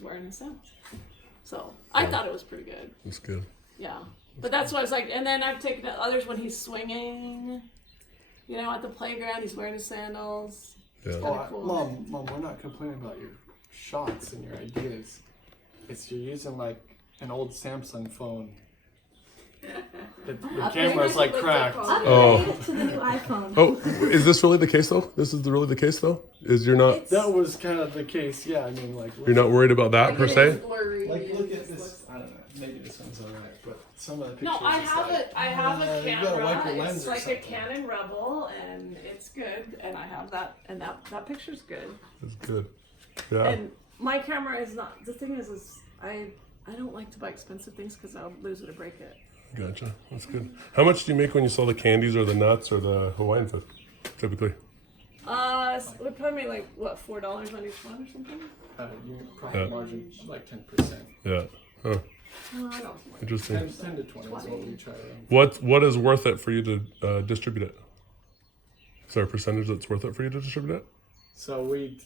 he's wearing his sandals. So I thought it was pretty good. That's good. Yeah. But that's what I was like. And then I've taken others when he's swinging, at the playground, he's wearing his sandals. Yeah. Oh, cool. Mom, we're not complaining about your shots and your ideas. It's you're using like an old Samsung phone. The camera's like cracked. Oh. To the new iPhone. Oh, is this really the case though? This is really the case though? Is you're not That was kind of the case, yeah. I mean, like you're not worried about that per se? like look at this. I don't know. Maybe this one's alright, but some of the pictures. No, I it's have like, I have a you gotta wipe your camera. lens It's or like a something. Canon Rebel, and it's good. And I have that, and that picture's good. That's good. Yeah. And my camera is not. The thing is I don't like to buy expensive things because I'll lose it or break it. Gotcha. That's good. How much do you make when you sell the candies or the nuts or the Hawaiian food? Typically. It would probably make like what $4 on each one or something. Your profit Yeah. margin like 10%. Yeah. Huh. I don't. Interesting. 10 to 20 is what we try around. What is worth it for you to distribute it? Is there a percentage that's worth it for you to distribute it? So we,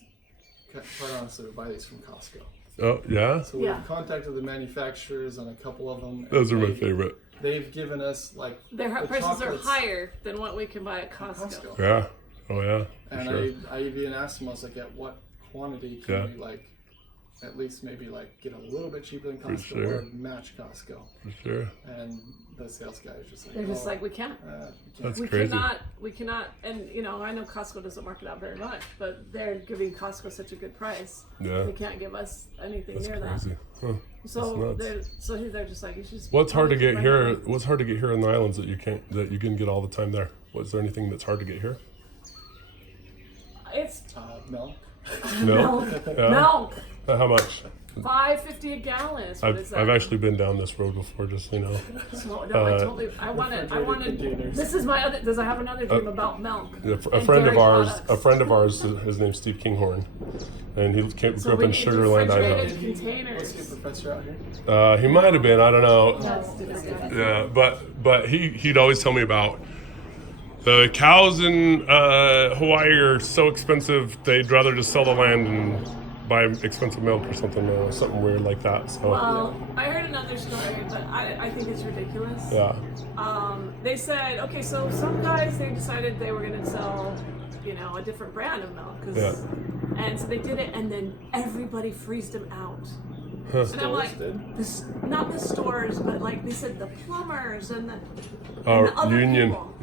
quite honestly, we buy these from Costco. Oh yeah. So we've Yeah. contacted the manufacturers on a couple of them. and Those are my they've- favorite. They've given us like Their the prices are chocolates higher than what we can buy at Costco. Costco. Yeah. Oh yeah. For And sure. I even asked them, I was like, at what quantity can Yeah. we like, at least maybe like get a little bit cheaper than Costco sure. or match Costco? For sure. And the sales guy is just like, They're just "Oh, like we can't. we can't." That's We crazy. cannot, and I know Costco doesn't mark it out very much, but they're giving Costco such a good price. Yeah. They can't give us anything That's near crazy. that. Huh. So That's they're just like, you should. What's hard to get buy here? it. What's hard to get here in the islands that you can get all the time there? Was there anything that's hard to get here? It's Milk. No. milk. Yeah. Milk. How much? $5.50 a gallon. Is what is that? I've actually been down this road before, just so you know. So, no, I wanted. containers. This is my other. Does I have another dream about milk? A and friend of dairy ours, products. his name's Steve Kinghorn, and he grew So up we in need Sugarland, refrigerated Idaho. Was he a containers. professor out here? He might have been, I don't know. That's different. Yeah, but he'd always tell me about the cows in Hawaii are so expensive they'd rather just sell the land and buy expensive milk or something weird like that. So Well, I heard another story, but I think it's ridiculous. yeah, They said, okay, so some guys, they decided they were going to sell, a different brand of milk. And so they did it, and then everybody freezed them out. And I'm like, not the stores, but like they said, the plumbers and the other Union. people.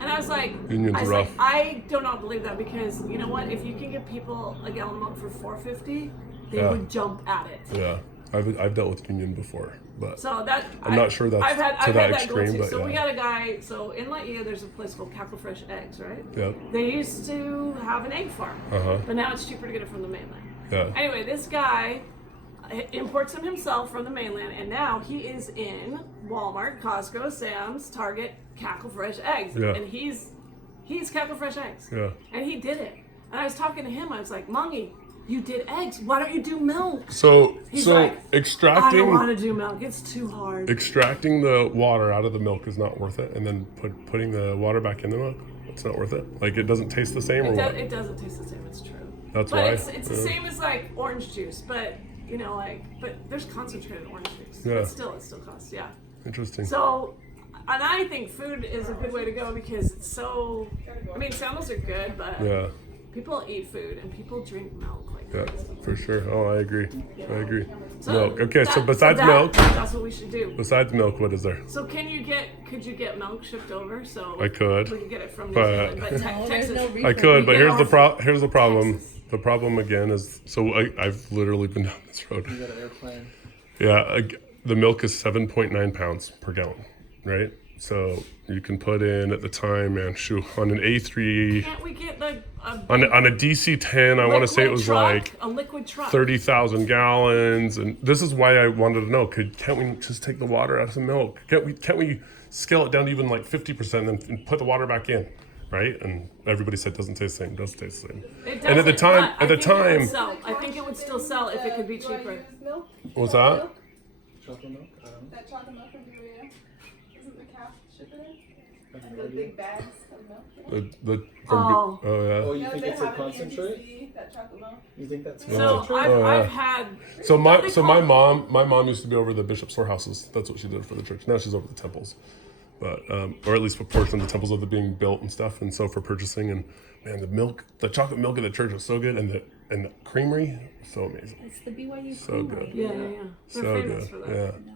And I was like, Union's rough. I do not believe that because you know what? If you can give people a gallon of milk for $4.50, they Yeah. would jump at it. Yeah, I've dealt with Union before, but So that I'm not sure that's I've had to that goal extreme, too. but So we yeah. got a guy. So in Laia, there's a place called Cackle Fresh Eggs, right? Yeah. They used to have an egg farm, Uh-huh. but now it's cheaper to get it from the mainland. Yeah. Anyway, this guy imports them himself from the mainland, and now he is in Walmart, Costco, Sam's, Target, Cackle Fresh Eggs, Yeah. and he's Cackle Fresh Eggs. Yeah. And he did it. And I was talking to him. I was like, Mungie, you did eggs. Why don't you do milk? So He's like, I don't want extracting to do milk. It's too hard. the water out of the milk is not worth it, and then putting the water back in the milk, it's not worth it. Like it doesn't taste the same, or what? It doesn't taste the same. It's true. That's but why. it's the same as like orange juice, but but there's concentrated orange juice. Yeah. But still, it still costs. Yeah. Interesting. So, and I think food is a good way to go because it's so. I mean, sandals are good, but Yeah. people eat food and people drink milk like Yeah, crazy. for sure. Oh, I agree. I agree. So Milk. Okay, so that- besides that- milk, that's what we should do. besides milk, what is there? So could you get milk shipped over? So I could, We could get it from New but- Zealand, but No, there's Texas. no I refund. could, but get here's the off here's the problem. Texas. The problem again is I've literally been down this road. You got an airplane. Yeah, the milk is 7.9 pounds per gallon, right? So you can put in at the time, man, on an A3, Can't we get like a on a DC-10, I want to say it liquid was truck? like A liquid truck? 30,000 gallons, and this is why I wanted to know: can't we just take the water out of the milk? Can't we scale it down to even like 50% and put the water back in, right? And everybody said it doesn't taste the same. It does taste the same. It And at the doesn't, time, but at the I think it would time, sell. I think it would still sell if it could be cheaper. Milk? what's that? Chocolate milk? I don't know. That chocolate milk from Julia. Isn't the calf shipping it? The big bags of milk. Oh. Oh, you No, think they it's a have it in concentrate? DC, that chocolate milk. You think that's So concentrate? I've had. So what they my call- mom used to be over the bishop storehouses. That's what she did for the church. Now she's over the temples, but or at least a portion of the temples that are being built and stuff. And so for purchasing, and man, the chocolate milk at the church was so good, and the creamery so amazing. It's the BYU So Creamery. good. Yeah. They're So famous good. for that. Yeah.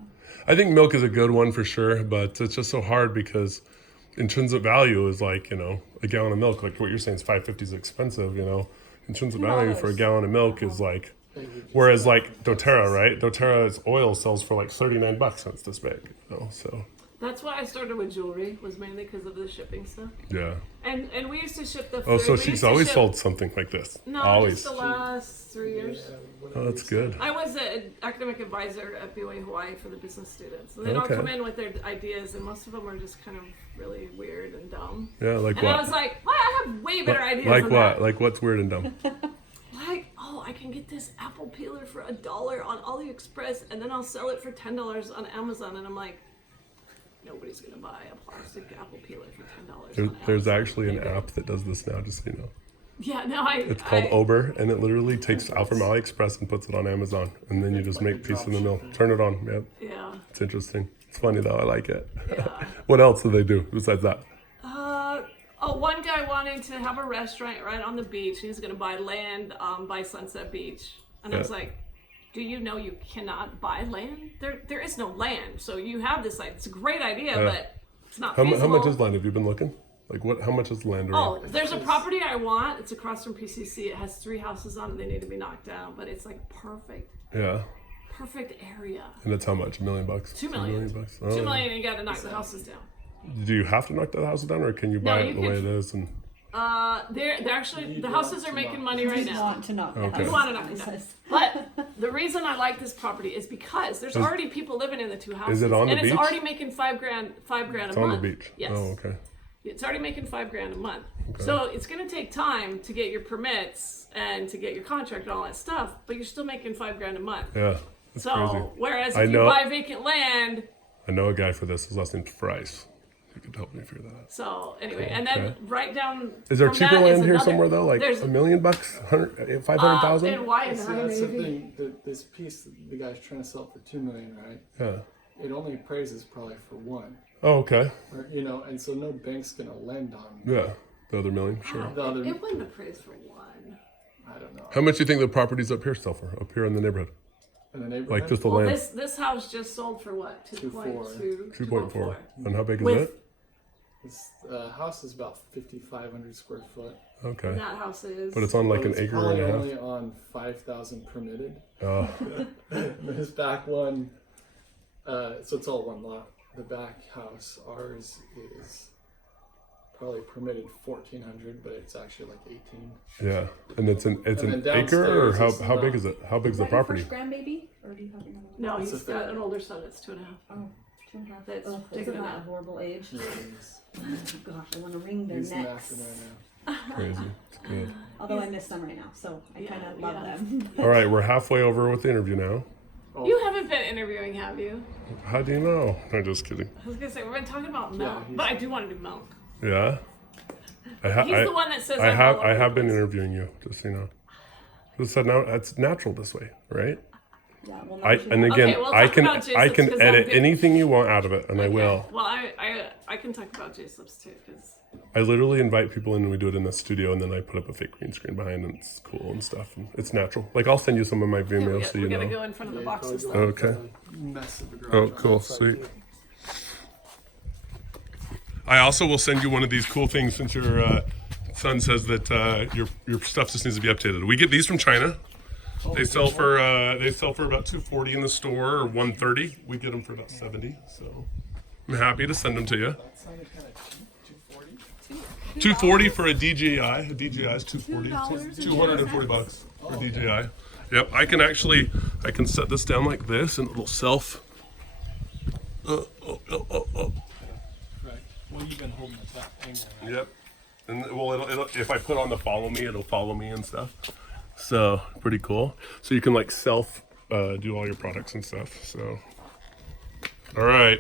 I think milk is a good one for sure, but it's just so hard because intrinsic value is like, a gallon of milk, like what you're saying is $5.50 is expensive, Intrinsic value for a gallon of milk is like, whereas like doTERRA, right? doTERRA's oil sells for like $39 and it's this big, so That's why I started with jewelry, was mainly because of the shipping stuff. yeah. And we used to ship the. Oh, so we she's used to always ship- sold something like this. No, Always. just the last 3 years. Oh, that's good. I was an academic advisor at BYU Hawaii for the business students. And they'd all Okay. come in with their ideas, and most of them were just kind of really weird and dumb. Yeah, like And I what? was like, well, I have way better ideas Like than what? that. Like what's weird and dumb? Like, oh, I can get this apple peeler for $1 on AliExpress, and then I'll sell it for $10 on Amazon. And I'm like, nobody's gonna buy a plastic apple peeler for $10. There's actually an app that does this now, just so you know. Yeah, no, It's called Ober, and it literally takes out from AliExpress and puts it on Amazon, and then you just make peace in the middle. Turn it on, yeah. Yeah. It's interesting. It's funny though. I like it. Yeah. What else do they do besides that? One guy wanting to have a restaurant right on the beach. He's going to buy land by Sunset Beach. And I was Yeah. like, do you know you cannot buy land? There is no land. So you have this, like, it's a great idea, Yeah. but it's not How feasible. much is land? Have you been looking? Like what? How much is land around? Oh, there's a property I want. It's across from PCC. It has 3 houses on it. They need to be knocked down. But it's like perfect area. And it's how much? $1 million? $2 million. $2 $2 million, you got to knock the houses down. Do you have to knock the house down, or can you buy No, it you the way can- it is? And They're actually, the houses are making money right You now. want to knock Okay. the You want house to knock it down. down. But the reason I like this property is because there's already people living in the 2 houses. Is it on the and beach? it's already making $5 grand a it's month. on the beach. Yes. Oh, okay. It's already making $5 grand a month. So it's going to take time to get your permits and to get your contract and all that stuff, but you're still making $5 grand a month. Yeah. That's So crazy. whereas I if know- you buy vacant land, I know a guy for this. His last name's Bryce. He could help me figure that out. so anyway, and then Okay. right down. Is there from cheaper that land is here another- somewhere though? Like there's, $1 million, 500,000? in Waianae, See, that's the maybe. thing. This piece, the guy's trying to sell it for $2 million, right? Yeah. It only appraises probably for 1, Oh, okay. or, and so no bank's gonna lend on Yeah. The other $1 million, sure. the other. It wouldn't appraise for 1. I don't know. How much do you think the properties up here sell for? Up here in the neighborhood, In the neighborhood, like just the Well, land. this house just sold for what? 2.2. 2.4. And how big is With it? this house is about 5,500 square foot. Okay. that house is. But it's on like But an it's acre probably and a only half. on 5,000 permitted. Oh, This back one, so it's all one lot. The back house, ours is probably permitted 1,400, but it's actually like 18. yeah. And it's an And then acre, or downstairs is how big not. is it? How big's Is the that your property? first grandbaby? Or do you have another one? No, It's he's a got third. an older son that's 2.5. Oh, 2.5. That's Ugh, taken isn't that out. a horrible age? Yeah, he's, Oh, gosh, I want to wring their he's necks. napping right now. Crazy. It's good. Although I miss them right now, so I Yeah, kind of love yeah. them. All right, we're halfway over with the interview now. You haven't been interviewing, have you? How do you know? I'm just kidding. I was gonna say we've been talking about milk, he's- but I do want to do milk. Yeah. He's the one that says I I'm have all over I the have been place. interviewing you, just so you know. It's now it's natural this way, right? Yeah, well, I now she and knows. again Okay, we'll I talk can about I Jason's can 'cause I'm edit good. anything you want out of it, and I Okay. will. Well, I can talk about J-Slips too, because I literally invite people in and we do it in the studio, and then I put up a fake green screen behind, and it's cool and stuff. And it's natural. Like I'll send you some of my Vimeo so we you gotta know. go in front of the Yeah, boxes. probably though. Okay. Mess of a garage Oh, on cool, that side, sweet. too. I also will send you one of these cool things since your son says that your stuff just needs to be updated. We get these from China. They sell for about $240 in the store or $130. We get them for about $70. So I'm happy to send them to you. That sounded kind of cheap. $240 $240? for a DJI. A DJI is $240. $240 for DJI. Yep, I can set this down like this and it'll self. Right. Well, you've been holding it that angle, right? Yep. And well, it'll if I put on the follow me, it'll follow me and stuff. So pretty cool. So you can like self do all your products and stuff. So all right.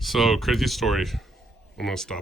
So crazy story. I'm gonna stop.